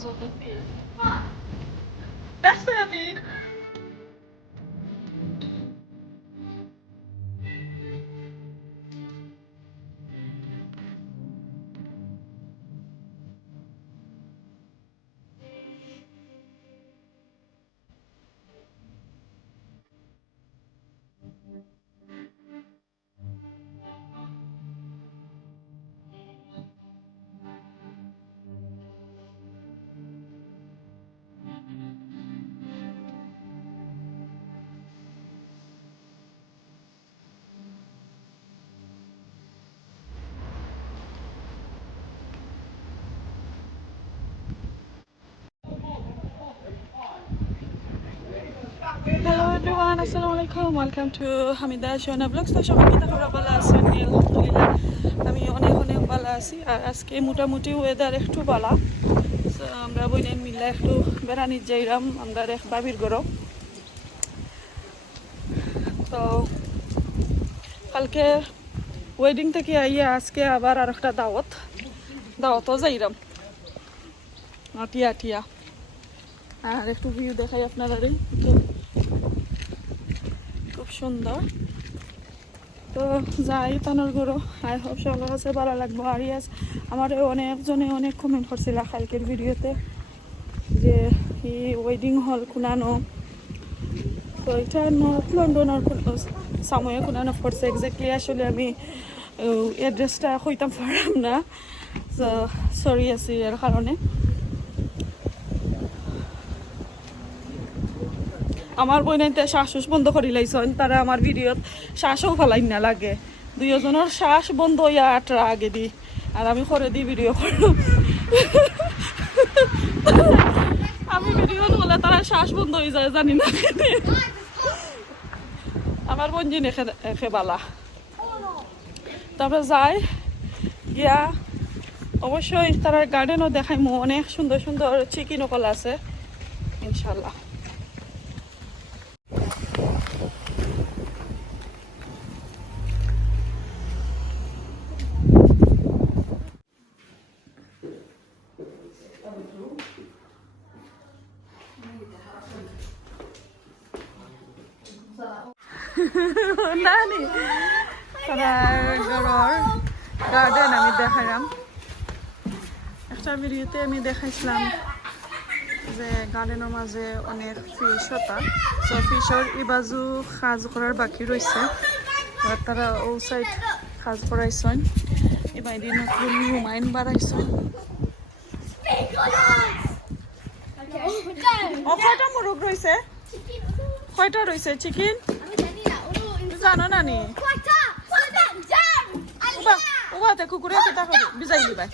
pictures of the fish. That's funny. Hello everyone, Assalamualaikum. Welcome to Hamida Shona Vlogs. তো সবাই কিতা খবর ভালো আছেন? আলহামদুলিল্লাহ আমি অনেক অনেক ভালো আছি। আর আজকে মোটামুটি ওয়েদার একটু ভালো। সো আমরা বইনে মিলে একটু বেড়ানি যাইরাম আমরা এক বাবির ঘরও। তো কালকে ওয়েডিং থেকে আইয়া আজকে আবার আর একটা দাওয়াতও যাইরাম টিয়া আর একটু ভিউ দেখাই আপনারা খুব সুন্দর। তো যাই তানোর গরো আই হোপ সবার কাছে ভালো লাগবো। আর ইয়াস আমার অনেকজনে অনেক কমেন্ট করছিল কালকের ভিডিওতে যে এই ওয়েডিং হল কোনানো। তো এটা নর্থ লন্ডনের সাময়ে কোনানো পড়ছে এক্স্যাক্টলি। আসলে আমি অ্যাড্রেসটা কইতাম পারলাম না, সরি আছি এর কারণে। আমার বইনাইতে শ্বাস বন্ধ করি লাইছেন, তারা আমার ভিডিওত শ্বাসও ফেলাই না লাগে। দুইজনের শ্বাস বন্ধ হইয়া আটরা আগে দি আর আমি করে দি ভিডিও করব। আমি ভিডিও বলে তারা শ্বাস বন্ধ হয়ে যায় জানি না। আমার বঞ্জিন এখে বালা। তারপরে যাই গিয়া অবশ্যই তারা গার্ডেনও দেখাইমু, অনেক সুন্দর সুন্দর চিকেন কল আছে ইনশাল্লাহ। নানি তারা গার্ডেন আমি দেখাইলাম একটা ভিডিওতে। আমি দেখাইছিলাম যে গার্ডেনের মাঝে অনেক ফিশ হতা। সো ফিশর এই বাজু সাজ করার বাকি রয়েছে, তারা ও সাইড সাজ করাইছেন। এবার দিন নতুন রুমাইন বাড়াইছেন। কয়টা মুরগ রয়েছে? কয়টা রয়েছে চিকেন জানো নানি? ওবাতে কুকুরে কেটা করে বিজাই দিবাই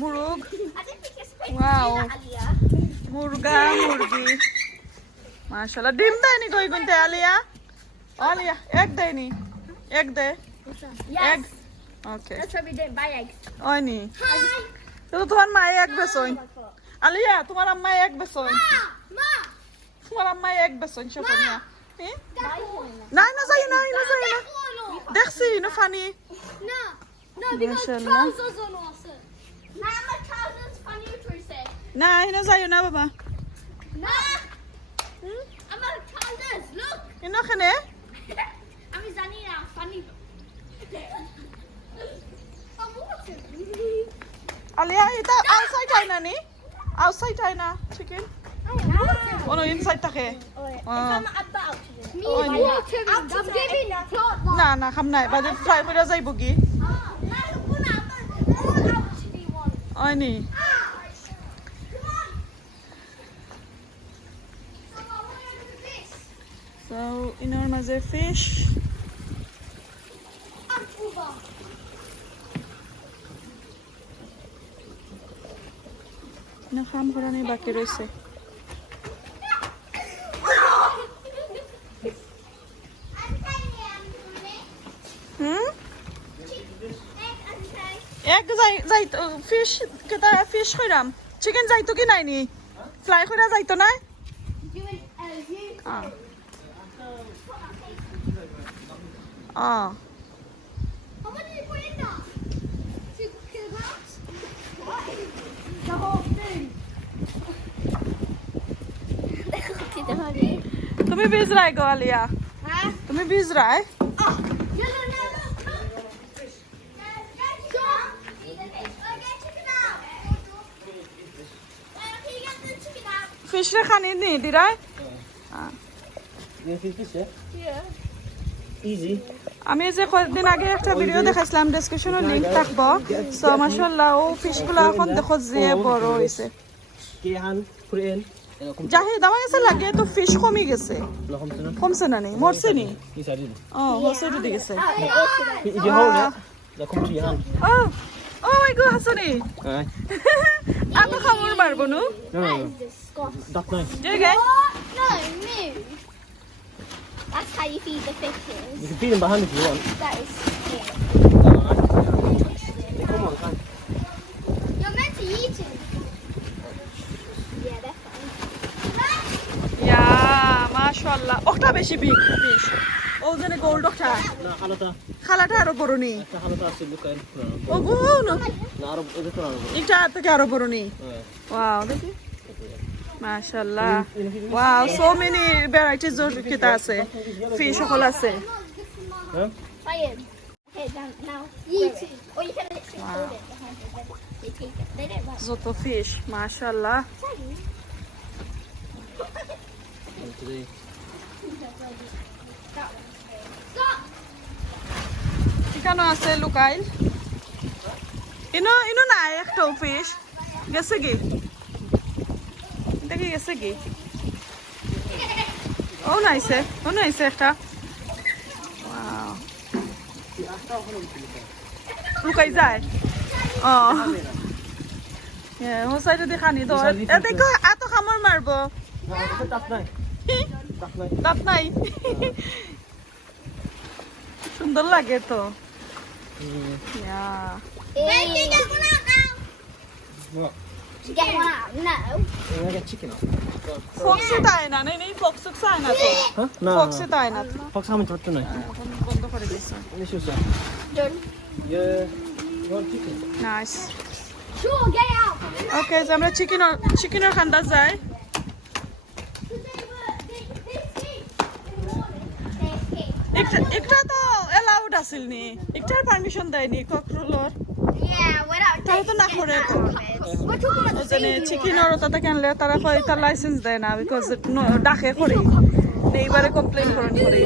মুরগ। ওয়াও মুরগি মাশাআল্লাহ। ডিম দেয়নি কই গুনতে আলিয়া? আলিয়া এক দেয়নি, এক দে এক। ওকে ওইনি তো তোমার মায়ে এক বেসন। আলিয়া তোমার আম্মাই এক বেসন, তোমার আম্মাই এক বেসন সপনিয়া। নাই না যাই না দেখছি না ফানি মাশাআল্লাহ। না না যাই না বাবা এখানে আমি জানি না ফানি। আলিয়া এটা আউটসাইড হয় না নি? আউটসাইড হয় না চিকেন? Oh no, inside থাকে। না খাম নাই বাদে ফ্রাই করে যাইব কি? ওইনি সো ইনোর মাঝে ফিশ না খাম করানি বাকি রয়েছে। এক যাই ফিশ কেটা ফিশ কইরাম চিকেন যাইতো কি নাইনি? ফ্লাই কইরা যাইতো না? How much did you put in that? 2 kilograms? The whole thing. lite hörni. তুমি বিজরাই গো আলিয়া Hä? তুমি বিজরাই ফিশ রে খানি নি দিরাই Easy. আমি যে কয়েকদিন আগে একটা ভিডিও দেখাইছিলাম ডেসক্রিপশনে লিংক থাকবো সো মাশাআল্লাহ ও ফিশগুলো এখন দেখো যে বড় হইছে Ge han, put it in. Zahid আমার কাছে লাগে তো ফিশ কমে গেছে কমছে না নেই মরছে নি Yes, I did. ও হচ্ছে তো গেছে If you hold it, they'll come to your hand. ও ও মাই গড হাসনি Alright. এত খামর মারবো নু No, no, no. Disgusting. That's nice. ঠিক আছে No, move. That's how you feed the fishes. You can feed them by hand if you want. That is sick. Come on, come. You're meant to eat it. Yeah, they're fine. ইয়া মাশাআল্লাহ ওটা বেশি big fish ও জনে gold ওটা No, halata. খালাটা আরো বড় নি That's halata. Still look at it. ও গো না No, it's not. এটা থেকে আরো বড় নি ওয়াও দেখি মাশাআল্লাহ wow so many varieties of কিতা আছে ফিশ সকল আছে Huh? Try it. Okay, now eat it. Or you can literally hold it behind it. They take it. They don't like যত ফিশ মাশাআল্লাহ Today. that one. Stop! এখানে আছে লুকাইল ইনো নাই একটা ফিশ গেছে কি দেখি গেছে কি ও নাইছে একটা ওয়াও লুকাই যায় ও ও সাইডে দেখা নি তো দেখো এত খামর মারবো No, that's nice. That's nice. দাঁত নাই সুন্দর লাগে তো ইয়া Hey, you get one out now. What? Get one out. No. We're gonna get chicken out. ফক্সে তাই না নেই ফক্স তাই না তো Huh? No. ফক্সে তাই না তো Fox, how much what tonight? বন্ধ করে দিছো Let me show you. Done. Yeah. You want chicken? Nice Sure, get it out. ওকে আমরা চিকেনের খান্দা যাই একটা তো এলাউড আছিল নি একটার পারমিশন দেয়নি ককরোলর Yeah, without তাই তো না করে তো We're talking about the ওজনে চিকেনের তাতে কেনলে তারা কয় তার লাইসেন্স দেয় না বিকজ ডাকে করে এইবারে কমপ্লেইন করেন করে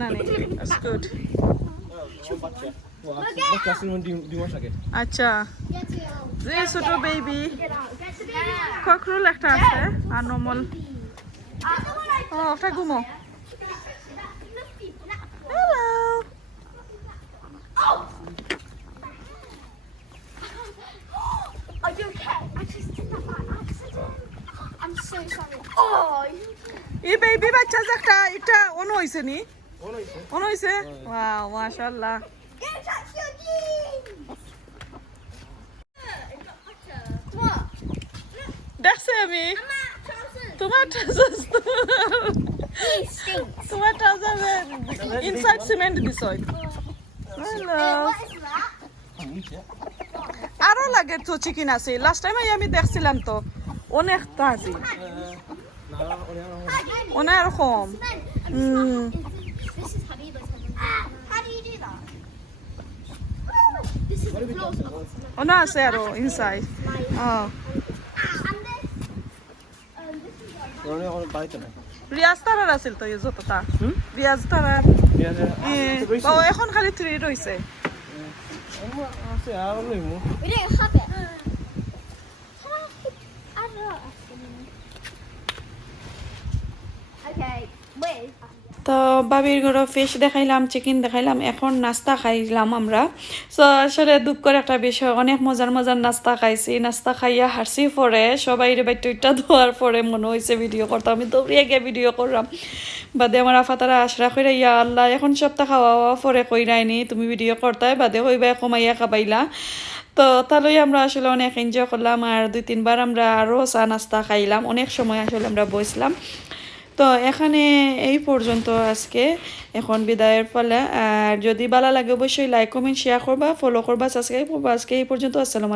না নেই that's good Well, that's the one. Do you want again? আচ্ছা Get it out. যে ছোট baby Get out. Get the baby out. ককরোল একটা আছে আর নর্মাল ও একটা ঘুমো hello Are you okay? I just did that by accident. I'm so sorry. Oh, এই baby বাচ্চা যে একটা অন হইছে নি অন হইছে ওয়াও মাশাআল্লাহ get touch your jeans. What? দেখছে আমি Trousers. তোমার ট্রাউজার He stinks. তোমার ট্রাউজার ইনসাইড সিমেন্ট দিছ হ্যালো What is that? আরো লাগে তো চিকেন আছে লাস্ট টাইম আমি দেখছিলাম তো অনেক তাজি অনেক কম This is Habiba's heaven. How do you do that? This is the floor. অনেক আছে আরো ইনসাইড ও And this. You only want to buy tonight. Riaz তারার আছিল তো এই যতটা রিয়াজ তারার Yeah. ও এখন খালি 3 রইছে I don't know. We don't have it. I don't know. Okay, wait. তো বাবির ঘরে ফিশ দেখাইলাম চিকেন দেখাইলাম এখন নাস্তা খাইলাম আমরা সো আসলে দুঃখ করে একটা বিষয় অনেক মজার মজার নাস্তা খাইছি নাস্তা খাইয়া হাসি পরে সবাই বাইটটা ধোয়ার পরে মনে হয়েছে ভিডিও করতাম আমি দৌড়িয়ে গিয়ে ভিডিও করলাম বাদে আমার আফাতারা আশরা কইরা ইয়া আল্লাহ এখন সপ্তাহ খাওয়া পরে কইরাইনি তুমি ভিডিও করতাই বাদে হইবা কমাইয়া খাবাইলা তো তাহলেই আমরা আসলে অনেক এনজয় করলাম আর 2-3 বার আমরা আরও চা নাস্তা খাইলাম অনেক সময় আসলে আমরা বসলাম তো এখানে এই পর্যন্ত আজকে এখন বিদায়ের পালা আর যদি ভালো লাগে অবশ্যই লাইক কমেন্ট শেয়ার করবা ফলো করবা সাবস্ক্রাইব করবা আজকে এই পর্যন্ত আসসালামু আলাইকুম